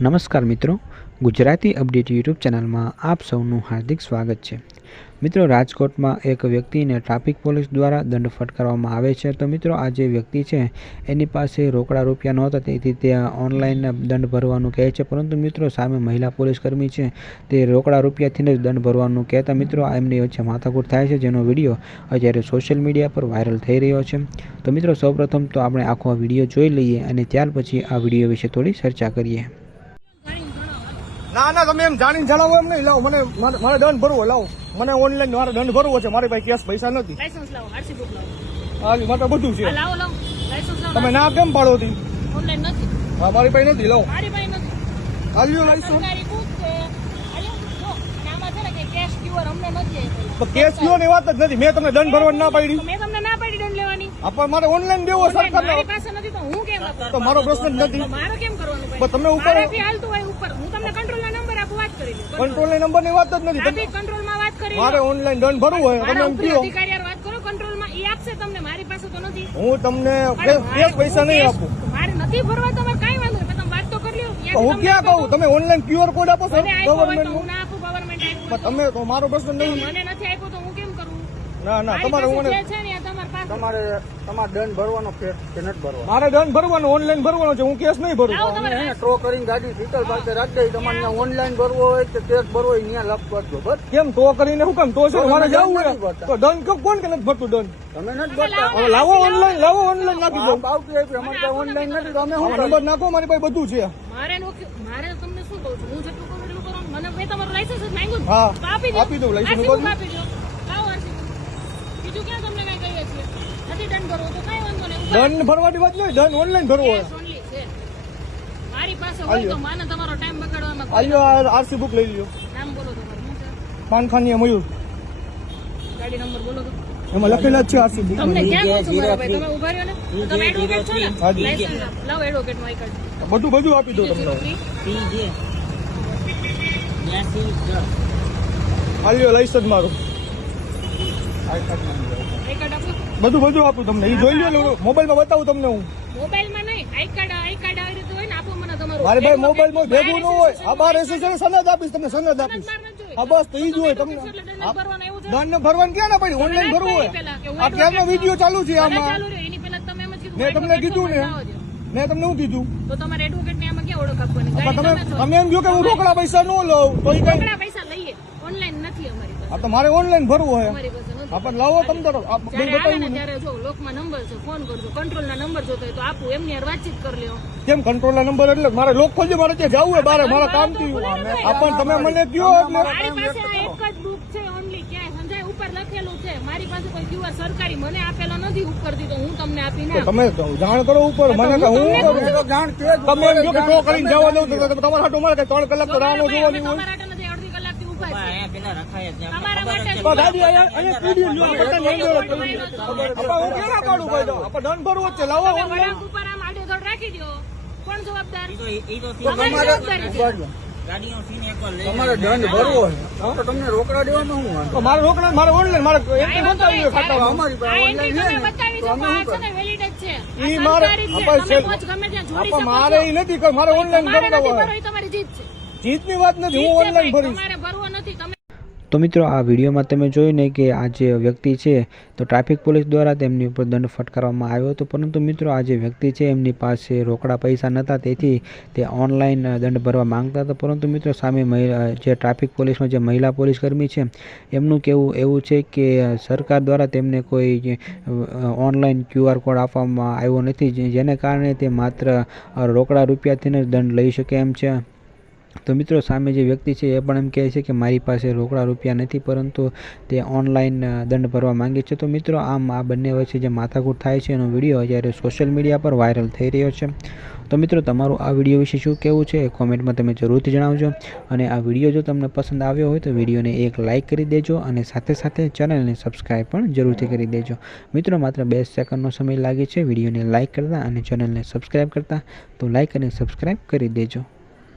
નમસ્કાર મિત્રો. Gujarati update YouTube ચેનલમાં આપ સૌનું હાર્દિક સ્વાગત છે. મિત્રો, રાજકોટમાં એક વ્યક્તિને ટ્રાફિક પોલીસ દ્વારા દંડ ફટકારવામાં આવે છે. તો મિત્રો, આ જે વ્યક્તિ છે, એની પાસે રોકડા રૂપિયા નહોતા, તેથી તે ઓનલાઈન દંડ ભરવાનું કહે છે. પરંતુ મિત્રો, સામે મહિલા પોલીસ કર્મી છે. તે રોકડા રૂપિયાથી જ દંડ ભરવાનું કહેતા મિત્રો એમની વચ્ચે માથાકૂટ થાય છે. જેનો વીડિયો અત્યારે સોશિયલ મીડિયા પર વાયરલ થઈ રહ્યો છે. તો મિત્રો, સૌપ્રથમ તો આપણે આખો વીડિયો જોઈ લઈએ અને ત્યાર પછી આ વીડિયો વિશે થોડી ચર્ચા કરીએ. ના ના તમે એમ જાણીને જણાવો એમ નહીં. લાવો મને મારે મારે દંડ ભરવો લાવો. મને ઓનલાઈન મારે દંડ ભરવો છે. મારી પાસે કેશ પૈસા નથી. હાલી માટે બધું છે. તમે ના કેમ પાડો હતી હા મારી પાસે નથી લાવો. મારી હાલ્યો લાઈસન્સ કેશની વાત જ નથી. મેં તમને દંડ ભરવાની ના પાડી. મેં તમને ના પાડી દંડ લેવાની. આ મારે ઓનલાઈન દેવો સરકાર મારી પાસે નથી તો હું કેમ તો મારો પ્રશ્ન નથી. તો કેમ કરવાનું તમે ઉપર હાલતું હોય ઉપર. હું તમને કંટ્રોલ ના નંબર આપું વાત કરી લઉં કંટ્રોલ નંબરની વાત જ નથી. કંટ્રોલમાં વાત કરી મારે ઓનલાઈન દંડ ભરવું હોય તમે એમ ઉપરી કહો. અધિકારી હારે વાત કરો કંટ્રોલમાં ઈ આપશે તમને મારી પાસે તો નથી. હું તમને કેશ પૈસા નહીં આપું. મારે નથી ભરવા તમારે કાંઈ વાંધો નહીં તમે વાત તો કરી લ્યો હું ક્યાં કહું? તમે ઓનલાઈન ક્યુઆર કોડ આપો છો ગવર્મેન્ટ હું ના આપું ગવર્મેન્ટ તમે તો મારો પ્રશ્ન નહીં. મને નથી આપ્યું તો હું કેમ કરું? ના ના તમારે હું તમારી તમારે દંડ ભરવાનો કે નથી ભરવાનો? મારે દંડ ભરવાનો ઓનલાઈન ભરવાનો છે હું કેસ નહીં ભરું. ટ્રો કરીને ગાડી સીટલ પાસે રાખી દઈ તમારે ત્યાં ઓનલાઈન ભરવો હોય કે કેસ ભરવો હોય ત્યાં લખ કરજો બસ. કેમ તો કરીને શું કેમ? તો છે તો મારે તમે જવું દંડ હોય તો દંડ કેમ કોણ કે નથી ભરતું દંડ? તમે નથી ભરતા. હવે લાવો ઓનલાઈન લાવો ઓનલાઈન નાખી દો. આવતી આપી અમારે ત્યાં ઓનલાઈન નથી તો અમે શું આમાં નંબર નાખો મારી પાસે બધું છે. મારે મારે તમને શું કહું છું? હું જેટલું કહું એટલું કરો. મને મેં તમારું લાયસન્સ માંગ્યું હા. આપી દઉં, license RC book બધું. આપી દો? લાવો બીજું ક્યાં તમને છીએ દંડ ભરવો તો કઈ વાંધો નહીં. દંડ ભરવાની વાત નહીં દંડ ઓનલાઈન ભરવો છે. મારી પાસે હોય તો માને તમારો ટાઈમ બગાડવામાં કોઈ આરસી બુક લઈ લ્યો. નામ બોલો તમારું છે? પાનખાની મયુર ગાડી નંબર બોલો તો. એમાં લખેલા છે આરસી બુક તમને કેમ પૂછું મારા ભાઈ? તમે ઊભા રહ્યો ને? તમે એડવોકેટ છો ને. લાયસન્સ આપો. એડવોકેટનું આઈ કાર્ડ બધું બધું આપી દો તમને. આલ્યો લાઇસન્સ મારું. આઈ કાર્ડ આપો. બધું બધું આપું તમને. એ જોઈ લ્યો મોબાઈલમાં બતાવું તમને હું. મોબાઈલમાં નહીં. આઈ કાર્ડ આઈ કાર્ડ આવી રીતે હોય ને આપો મને તમારું. મારે ભાઈ મોબાઈલમાં ભેગું ન હોય. આ બાર એસોસિએશન સનદ આપીશ તમને સનદ આપીશ. હા બસ તો ઈ જ હોય તમને. દંડ ભરવાનો ક્યાં ના પડી ઓનલાઈન ભરવું હોય. આ ક્યારનો વીડિયો ચાલુ છે આમાં? મેં તમને કીધું ને. મેં તમને હું કીધું. તો તમારે એડવોકેટ ને આમાં ક્યાં ઓળખ આપવાની? તમે તમે એમ કહો કે હું રોકડા પૈસા ન લઉં તો કઈ રોકડા પૈસા લઈએ ઓનલાઈન નથી અમારી પાસે. આ તો મારે ઓનલાઈન ભરવું હોય. અમારી પાસે નથી. હા લાવો તમ તારો ને બતાવ્યું ત્યારે જો લોકમાં નંબર છે ફોન કરજો. કંટ્રોલ ના નંબર જોતો હોય તો આપું. એમની યાર વાતચીત કરી લ્યો. કેમ કંટ્રોલ નંબર એટલે મારે લોક ખોલજો મારે ત્યાં જવું હોય બારે મારા કામથી આપણ તમે મને કયો એટલે? મારી પાસે આ એક જ બુક છે ઓનલી ક્યાંય સંજય ઉપર લખેલું છે. મારી પાસે કોઈ ક્યુઆર સરકારી મને આપેલો નથી ઉપર તો હું તમને આપીને ના તમે જાણ કરો ઉપર. મને કે હું. તો જાણ કે તમે એમ કહો કે ટો કરીને જવા દઉં તો તો તમારા હાટો મળે કે ત્રણ કલાક તો રાહ જોવાની હોય. તમારા દંડ ભરવો છે ઓનલાઈન તમને રોકડા દેવામાં હું તો મારે રોકડા મારે ઓનલાઈન મારે અમારી પાસે આ online entry છે તમે ને, બતાવી તો શકો, અમે આ શું છે ને valid જ છે. આ ઈ મારે. નથી મારે ઓનલાઈન જીતની વાત નથી હું ઓનલાઈન ભરીશ તમારે ભરવો નથી તમે તો મિત્રો, આ વિડીયોમાં તમે જોયું ને કે આ જે વ્યક્તિ છે, તો ટ્રાફિક પોલીસ દ્વારા તેમની ઉપર દંડ ફટકારવામાં આવ્યો હતો. પરંતુ મિત્રો, આ જે વ્યક્તિ છે, એમની પાસે રોકડા પૈસા નહોતા. તેથી તે ઓનલાઈન દંડ ભરવા માંગતા હતા. પરંતુ મિત્રો, સામે જે ટ્રાફિક પોલીસમાં જે મહિલા પોલીસ કર્મી છે, એમનું કહેવું એવું છે કે સરકાર દ્વારા તેમને કોઈ ઓનલાઈન ક્યુઆર કોડ આપવામાં આવ્યો નથી. જેને કારણે તે માત્ર રોકડા રૂપિયાથી જ દંડ લઈ શકે એમ છે. તો મિત્રો સામે જે વ્યક્તિ છે એ પણ એમ કહે છે કે મારી પાસે રોકડા રૂપિયા નથી, પરંતુ તે ઓનલાઈન દંડ ભરવા માંગે છે. તો મિત્રો આમ આ બંને વચ્ચે જે માથાકૂટ થાય છે એનો વીડિયો અત્યારે સોશિયલ મીડિયા પર વાયરલ થઈ રહ્યો છે. તો મિત્રો તમારું આ વીડિયો વિશે શું કહેવું છે એ કોમેન્ટમાં તમે જરૂરથી જણાવજો. અને આ વીડિયો જો તમને પસંદ આવ્યો હોય તો વિડીયોને એક લાઇક કરી દેજો અને સાથે સાથે ચેનલને સબસ્ક્રાઈબ પણ જરૂરથી કરી દેજો. મિત્રો માત્ર બે સેકન્ડનો સમય લાગે છે વિડીયોને લાઇક કરતાં અને ચેનલને સબસ્ક્રાઈબ કરતાં, તો લાઇક અને સબસ્ક્રાઈબ કરી દેજો.